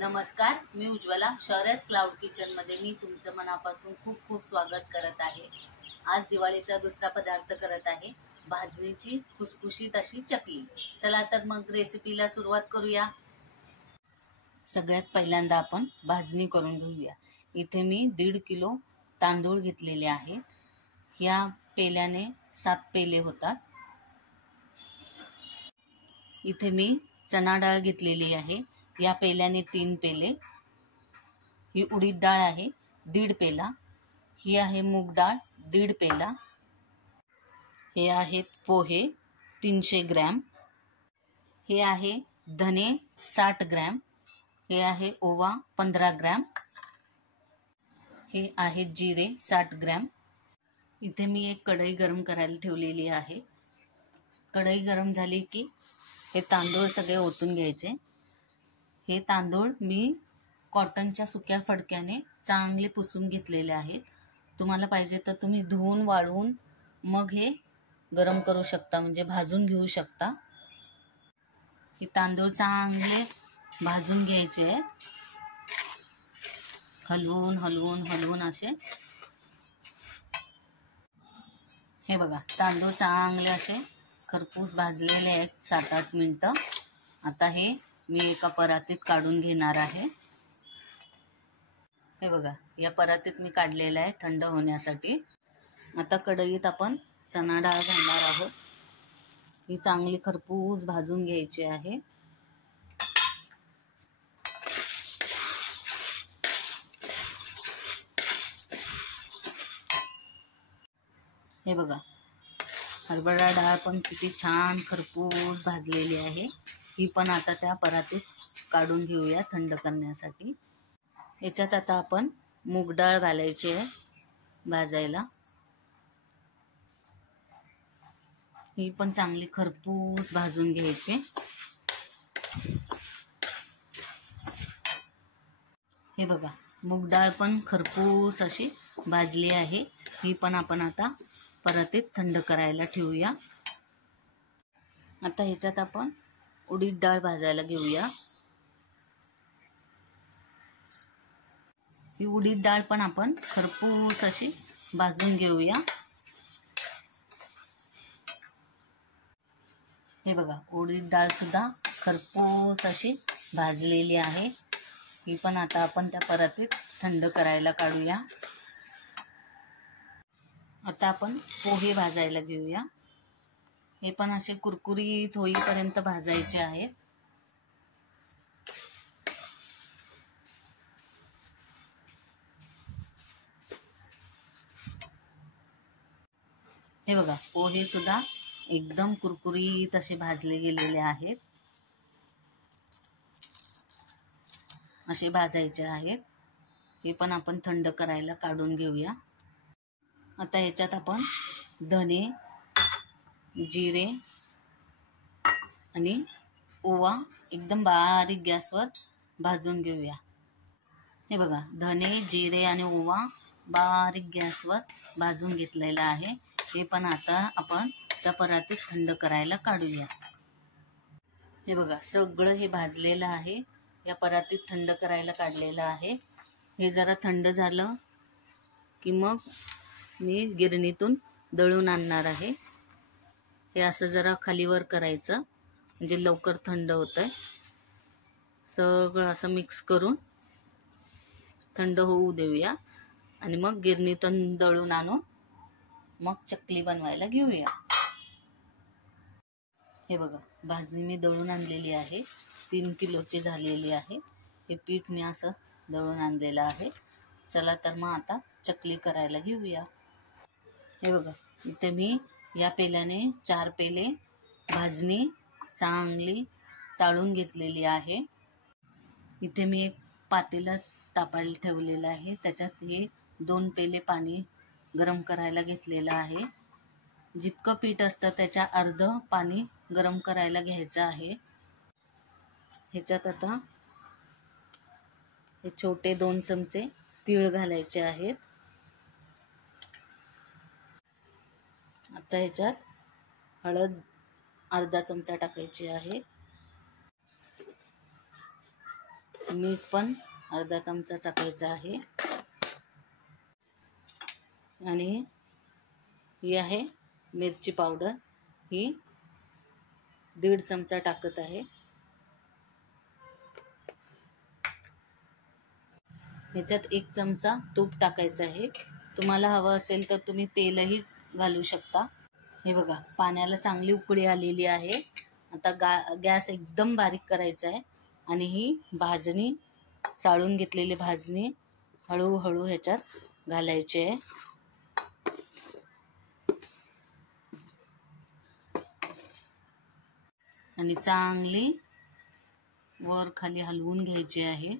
नमस्कार, मी Ujjwala. शौर्यात cloud kitchen मध्ये मी तुमचं मनापासून खूप खूप स्वागत करत आहे. आज दिवाळीचा दुसरा पदार्थ करत आहे, भाजणीची खुसखुशीत अशी चकली. चला तर मग रेसिपीला सुरुवात करूया. सगळ्यात पहिल्यांदा आपण भाजणी करून घेऊया. इथे मी 1.5 किलो तांदूळ घेतलेले आहेत. या पेल्याने 7 पेले होतात. इथे मी चणा डाळ घेतलेली आहे. या पेल्याने 3 पेले. ही उडीद डाळ आहे 1.5 पेला. ही आहे मूग डाळ 1.5 पेला. हे आहेत पोहे 300 ग्रॅम. हे आहे धने 60 ग्रॅम. हे आहे ओवा 15 ग्रॅम. हे आहे जिरे 60 ग्रॅम. इथे मी एक कढई गरम करायला ठेवलेली आहे. कढई गरम झाली की हे तांदूळ सगळे ओतून घ्यायचे. हे तांदूळ मी कॉटनच्या सुक्या फडक्याने चांगले पुसून घेतलेले आहेत. तुम्हाला पाहिजे तर तुम्ही धुवून वाळवून मग हे गरम करू शकता, म्हणजे भाजून घेऊ शकता. हे तांदूळ चांगले भाजून घ्यायचे आहेत. हलवून हलवून हलवून असे. हे बघा, तांदूळ चांगले असे खरपूस भाजलेले आहेत 7-8 मिनिटं. आता हे मी एका परातीत काढून घेणार आहे. हे बघा, या परातीत मी काढलेलं आहे थंड होण्यासाठी. आता कढईत आपण चणा डाळ घालणार आहोत. ही चांगली खरपूस भाजून घ्यायची आहे. हे बघा, हरभरा डाळ पण किती छान खरपूस भाजलेली आहे. ही पण आता त्या परातीत काढून घेऊया थंड करण्यासाठी. याच्यात आता आपण मूग डाळ घालायची आहे भाजायला. ही पण चांगली खरपूस भाजून घ्यायची. हे बघा, मूग डाळ पण खरपूस अशी भाजली आहे. ही पण आपण आता परातीत थंड करायला ठेवूया. आता ह्याच्यात आपण उडीद डाळ भाजायला घेऊया. ही उडीद डाळ पण आपण खरपूस अशी भाजून घेऊया. हे बघा, उडीद डाळ सुद्धा खरपूस अशी भाजलेली आहे. ही पण आता आपण त्या परातीत थंड करायला काढूया. आता आपण पोहे भाजायला घेऊया. हे पण असे कुरकुरीत होईपर्यंत भाजायचे आहेत. हे बघा, पोहे सुद्धा एकदम कुरकुरीत असे भाजले गेलेले आहेत. असे भाजायचे आहेत. हे पण आपण थंड करायला काढून घेऊया. आता ह्याच्यात आपण धने, जिरे आणि ओवा एकदम बारीक गॅसवर भाजून घेऊया. हे बघा, धने, जिरे आणि ओवा बारीक गॅसवर भाजून घेतलेला आहे. हे पण आता आपण त्या परातीत थंड करायला काढूया. हे बघा, सगळं हे भाजलेलं आहे. या परातीत थंड करायला काढलेलं आहे. हे जरा थंड झालं की मग मी गिरणीतून दळून आणणार आहे. हे असं जरा खालीवर करायचं, म्हणजे लवकर थंड होतंय. सगळं असं मिक्स करून थंड होऊ देऊया आणि मग गिरणीतून दळून आणून मग चकली बनवायला घेऊया. हे बघा, भाजणी मी दळून आणलेली आहे. 3 किलोची झालेली आहे. हे पीठ मी असं दळून आणलेलं आहे. चला तर मग आता चकली करायला घेऊया. हे बघा, इथे मी या पेल्याने 4 पेले भाजणी चांगली चाळून घेतलेली आहे. इथे मी एक पातेलं तापायला ठेवलेलं आहे. त्याच्यात हे 2 पेले पाणी गरम करायला घेतलेलं आहे. जितकं पीठ असतं त्याच्या अर्ध पाणी गरम करायला घ्यायचं आहे. ह्याच्यात आता हे छोटे 2 चमचे तीळ घालायचे आहेत. आता ह्याच्यात हळद अर्धा चमचा टाकायची आहे. मीठ पण अर्धा चमचा टाकायचा आहे आणि ही आहे मिरची पावडर, ही 1.5 चमचा टाकत आहे. ह्याच्यात 1 चमचा तूप टाकायचं आहे. तुम्हाला हवं असेल तर तुम्ही तेलही घालू शकता. हे बघा, पाण्याला चांगली उकळी आलेली आहे. आता गॅस एकदम बारीक करायचा आहे आणि ही भाजणी, चाळून घेतलेली भाजणी हळूहळू ह्याच्यात घालायची आहे. आणि चांगली वर खाली हलवून घ्यायची आहे.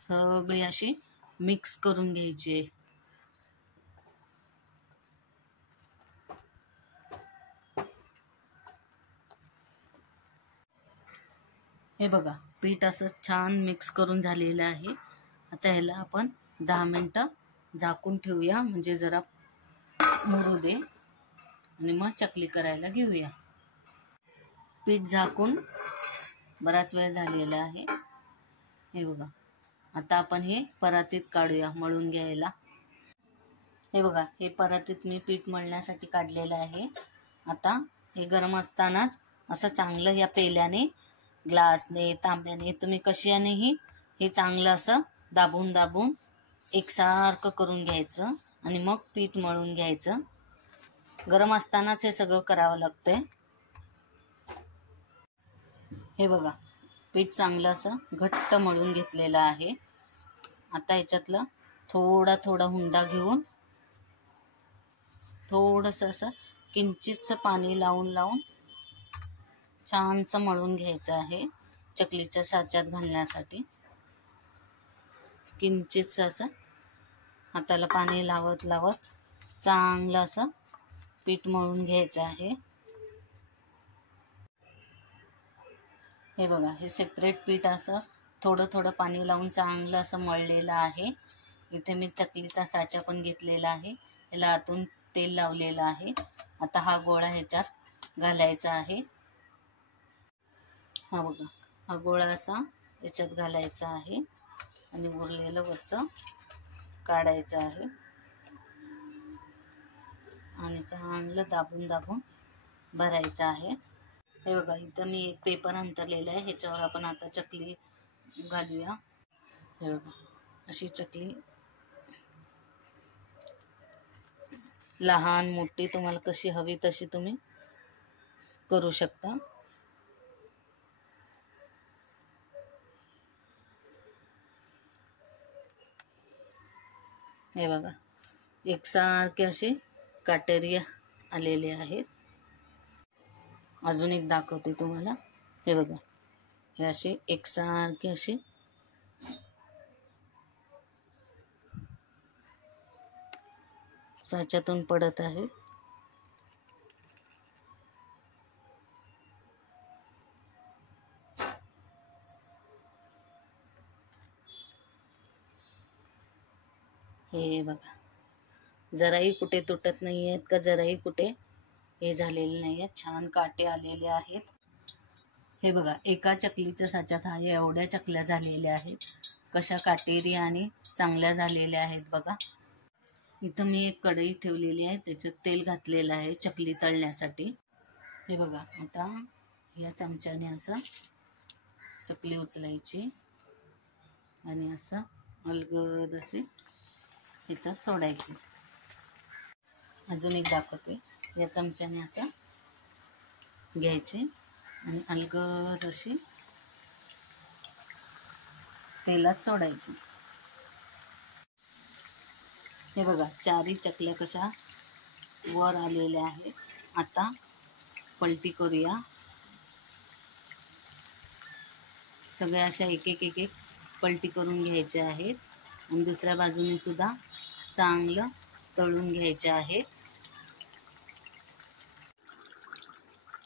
सगळी अशी मिक्स करून घ्यायची आहे. हे बघा, पीठ असं छान मिक्स करून झालेलं आहे. आता ह्याला आपण 10 मिनिटं झाकून ठेवूया, म्हणजे जरा मुरू दे आणि मग चकली करायला घेऊया. पीठ झाकून बराच वेळ झालेला आहे. हे बघा, आता आपण हे परातीत काढूया मळून घ्यायला. हे बघा, हे परातीत मी पीठ मळण्यासाठी काढलेलं आहे. आता हे गरम असतानाच असं चांगलं या पेल्याने, ग्लासने, तांब्याने, तुम्ही कशानेही हे चांगलं असं दाबून दाबून एकसारखं करून घ्यायचं आणि मग पीठ मळून घ्यायचं. गरम असतानाच हे सगळं करावं लागतंय. हे बघा, पीठ चांगलं असं घट्ट मळून घेतलेलं आहे. आता ह्याच्यातलं थोडा थोडा हुंडा घेऊन थोडंसं असं किंचितचं पाणी लावून लावून छानसं मळून घ्यायचं आहे. चकलीच्या साच्यात घालण्यासाठी किंचितचं असं हाताला पाणी लावत लावत चांगलं असं पीठ मळून घ्यायचं आहे. हे बघा, हे सेपरेट पीठ असं थोडं थोडं पाणी लावून चांगलं असं मळलेलं आहे. इथे मी चकलीचा साचा पण घेतलेला आहे, याला आतून तेल लावलेलं आहे. आता हा गोळा ह्याच्यात घालायचा आहे. हा बघा, हा गोळा असा याच्यात घालायचा आहे आणि उरलेलं वरचं काढायचं आहे आणि चांगलं दाबून दाबून भरायचं आहे. हे बघा, इथं मी एक पेपर अंतरलेला आहे, ह्याच्यावर आपण आता चकली घालूया. हे बघा, अशी चकली लहान मोठी तुम्हाला कशी हवी तशी तुम्ही करू शकता. हे बघा, एकसारखे असे काटेरी आलेले आहेत. अजून एक दाखवते तुम्हाला. हे बघा, हे असे एकसारखे असे साच्यातून पडत आहे. हे बघा, जराही कुठे तुटत नाही आहेत का जराही कुठे हे झालेले नाही आहेत, छान काटे आलेले आहेत. हे बघा, एका चकलीच्या साच्यात हा एवढ्या चकल्या झालेल्या आहेत. कशा काटेरी आणि चांगल्या झालेल्या आहेत बघा. इथं मी एक कढई ठेवलेली आहे, त्याच्यात तेल घातलेलं आहे चकली तळण्यासाठी. हे बघा, आता या चमच्याने असं चकली उचलायची आणि असं अलगद असे ह्याच्यात सोडायची. अजून एक दाखवते. या चमच्याने असं घ्यायची आणि अलगद अशी तेलात सोडायची. हे बघा, चारी चकल्या कशा वर आलेल्या आहेत. आता पलटी करूया. सगळ्या अशा एक एक एक एक पलटी करून घ्यायच्या आहेत आणि दुसऱ्या बाजूने सुद्धा चांगलं तळून घ्यायचे आहेत.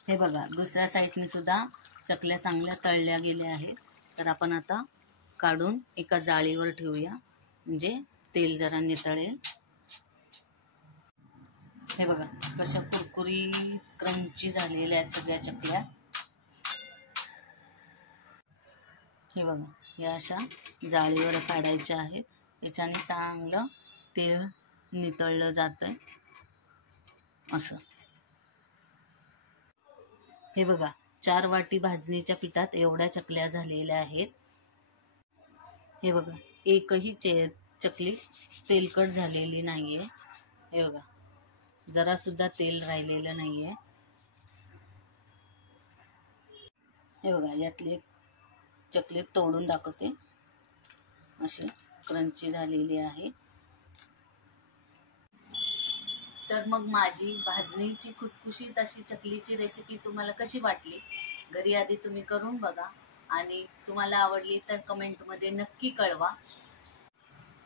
हे बघा, दुसऱ्या साईडने सुद्धा चकल्या चांगल्या तळल्या गेल्या आहेत. तर आपण आता काढून एका जाळीवर ठेवूया, म्हणजे तेल जरा नितळेल. हे बघा, कशा कुरकुरीत क्रंची झालेल्या आहेत सगळ्या चकल्या. हे बघा, या अशा जाळीवर काढायच्या आहेत. याच्याने चांगलं तेल नितळलं जातंय असं. हे बघा, 4 वाटी भाजणीच्या पिठात एवढ्या चकल्या झालेल्या आहेत. हे बघा, एकही चकली तेलकट झालेली नाहीये. हे बघा, जरा सुद्धा तेल राहिलेलं नाहीये. हे बघा, यातली चकली तोडून दाखवते. अशी क्रंची झालेली आहे. तर मग माझी भाजणीची खुसखुशीत अशी चकलीची रेसिपी तुम्हाला कशी वाटली? घरी आधी तुम्ही करून बघा आणि तुम्हाला आवडली तर कमेंटमध्ये नक्की कळवा.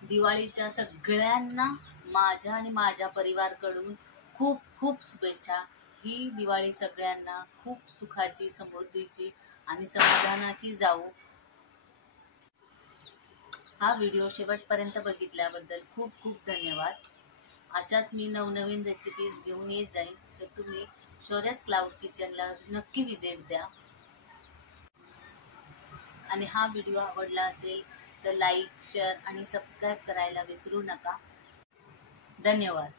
दिवाळीच्या सगळ्यांना माझ्या आणि माझ्या परिवाराकडून खूप खूप शुभेच्छा. ही दिवाळी सगळ्यांना खूप सुखाची, समृद्धीची आणि समाधानाची जावो. हा व्हिडिओ शेवटपर्यंत बघितल्याबद्दल खूप खूप धन्यवाद. अशाच मी नवनवीन रेसिपीज घेऊन येत जाईन, तर तुम्ही शौर्याज क्लाउड किचनला नक्की विजिट द्या. आणि हा व्हिडिओ आवडला असेल तर लाईक, शेअर आणि सबस्क्राईब करायला विसरू नका. धन्यवाद.